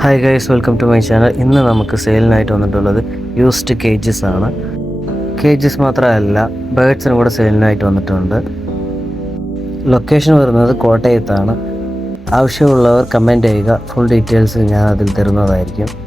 Hi guys, welcome to my channel. ഇന്ന് നമുക്ക് സെയിലിനായിട്ട് വന്നിട്ടുള്ളത് യൂസ്ഡ് കേജസ് ആണ്. കേജസ് മാത്രമല്ല, ബേഡ്സിനും കൂടെ സെയിലിനായിട്ട് വന്നിട്ടുണ്ട്. ലൊക്കേഷൻ വരുന്നത് കോട്ടയത്താണ്. ആവശ്യമുള്ളവർ കമൻറ്റ് ചെയ്യുക. ഫുൾ ഡീറ്റെയിൽസ് ഞാൻ അതിൽ തരുന്നതായിരിക്കും.